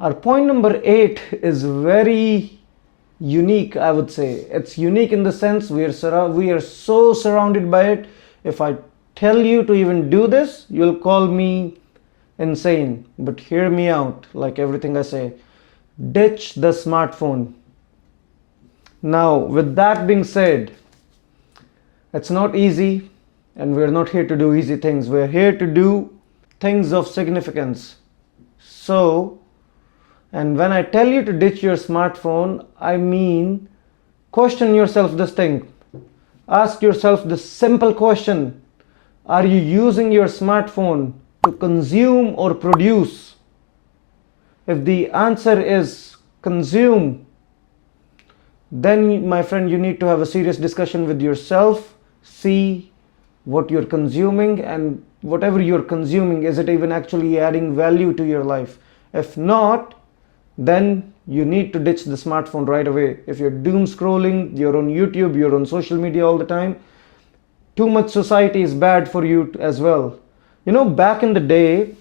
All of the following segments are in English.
Our point number 8 is very unique, I would say. It's unique in the sense we are so surrounded by it. If I tell you to even do this, you'll call me insane. But hear me out, like everything I say. Ditch the smartphone. Now, with that being said, it's not easy, and we're not here to do easy things. We're here to do things of significance. So, and when I tell you to ditch your smartphone, I mean question yourself this thing. Ask yourself this simple question. Are you using your smartphone to consume or produce? If the answer is consume, then my friend, you need to have a serious discussion with yourself. See what you're consuming, and whatever you're consuming, is it even actually adding value to your life? If not, then you need to ditch the smartphone right away. If you're doom scrolling, you're on YouTube, you're on social media all the time, too much society is bad for you as well. Back in the day,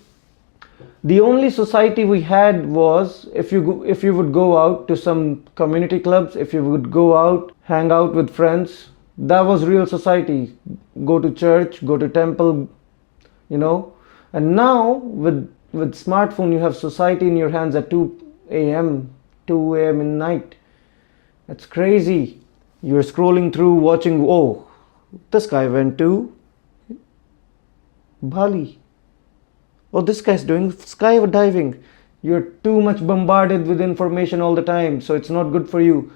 the only society we had was if you would go out to some community clubs, if you would go out, hang out with friends, that was real society. Go to church, go to temple, and now with smartphone, you have society in your hands at 2 a.m. in night. It's crazy. You're scrolling through, watching, oh, this guy went to Bali. Oh, this guy's doing skydiving. You're too much bombarded with information all the time, so it's not good for you.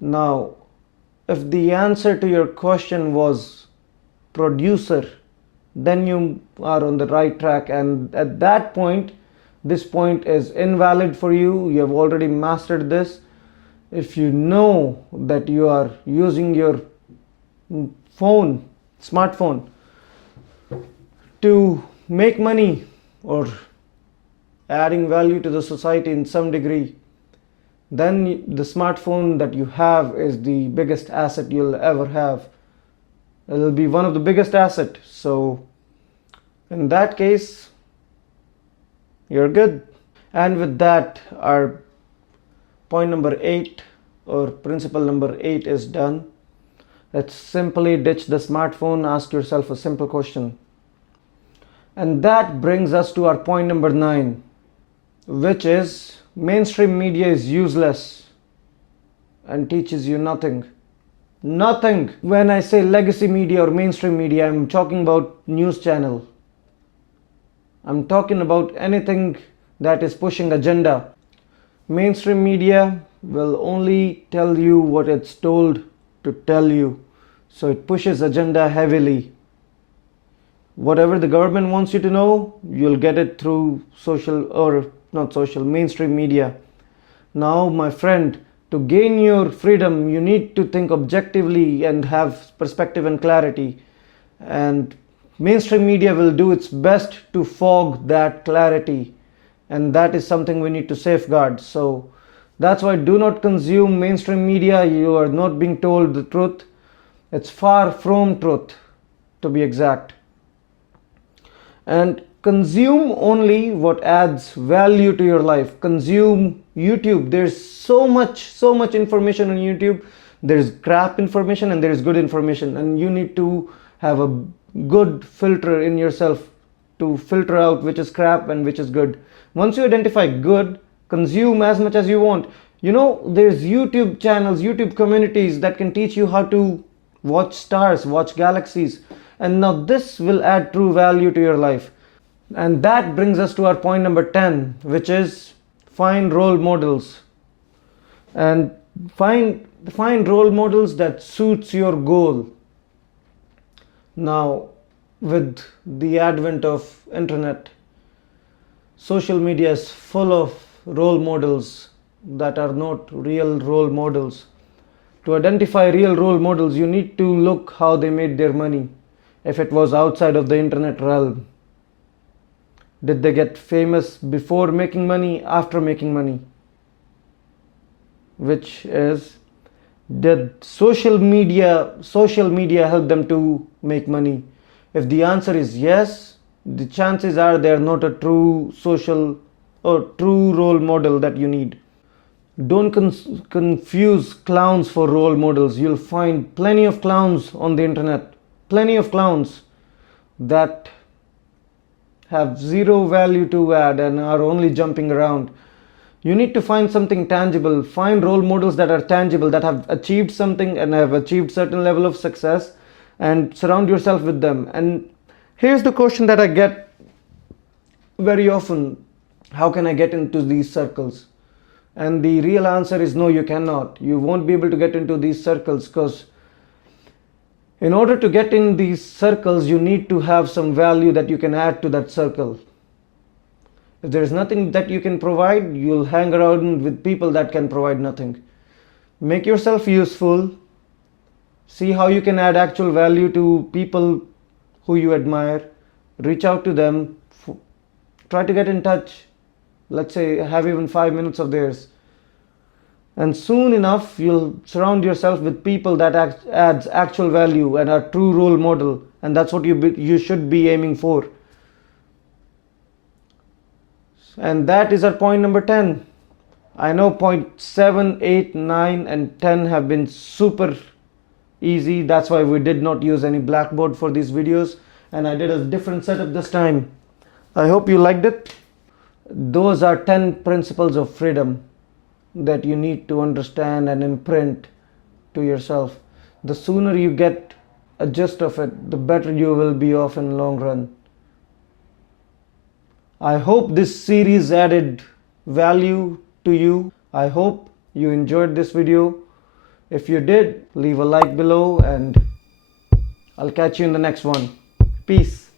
Now, if the answer to your question was producer, then you are on the right track, and at that point, this point is invalid for you. You have already mastered this. If you know that you are using your smartphone, to make money or adding value to the society in some degree, then the smartphone that you have is the biggest asset you'll ever have. It'll be one of the biggest assets. So in that case, you're good. And with that, our point number 8 or principle number 8 is done. Let's simply ditch the smartphone. Ask yourself a simple question. And that brings us to our point number 9, which is mainstream media is useless and teaches you nothing. Nothing. When I say legacy media or mainstream media, I'm talking about news channel. I'm talking about anything that is pushing agenda. Mainstream media will only tell you what it's told to tell you. So it pushes agenda heavily. Whatever the government wants you to know, you'll get it through mainstream media. Now, my friend, to gain your freedom, you need to think objectively and have perspective and clarity. And mainstream media will do its best to fog that clarity. And that is something we need to safeguard. So that's why do not consume mainstream media. You are not being told the truth. It's far from truth, to be exact. And consume only what adds value to your life. Consume YouTube. There's so much information on YouTube. There's crap information and there's good information, and you need to have a good filter in yourself to filter out which is crap and which is good. Once you identify good, consume as much as you want. There's YouTube channels, YouTube communities that can teach you how to watch stars, watch galaxies. And now this will add true value to your life. And that brings us to our point number 10, which is find role models. And find role models that suits your goal. Now, with the advent of internet, social media is full of role models that are not real role models. To identify real role models, you need to look how they made their money. If it was outside of the internet realm, did they get famous before making money, after making money? Which is, did social media help them to make money? If the answer is yes, the chances are they are not a true social or true role model that you need. Don't confuse clowns for role models. You'll find plenty of clowns on the internet, plenty of clowns that have zero value to add and are only jumping around. You need to find something tangible. Find role models that are tangible, that have achieved something and have achieved certain level of success, and surround yourself with them. And here's the question that I get very often: how can I get into these circles? And the real answer is no, you cannot. You won't be able to get into these circles, because in order to get in these circles, you need to have some value that you can add to that circle. If there is nothing that you can provide, you'll hang around with people that can provide nothing. Make yourself useful. See how you can add actual value to people who you admire. Reach out to them. Try to get in touch. Let's say have even 5 minutes of theirs. And soon enough, you'll surround yourself with people that adds actual value and are true role model. And that's what you should be aiming for. And that is our point number 10. I know point 7, 8, 9 and 10 have been super easy. That's why we did not use any blackboard for these videos. And I did a different setup this time. I hope you liked it. Those are 10 principles of freedom that you need to understand and imprint to yourself. The sooner you get a gist of it, the better you will be off in the long run. I hope this series added value to you. I hope you enjoyed this video. If you did, leave a like below and I'll catch you in the next one. Peace.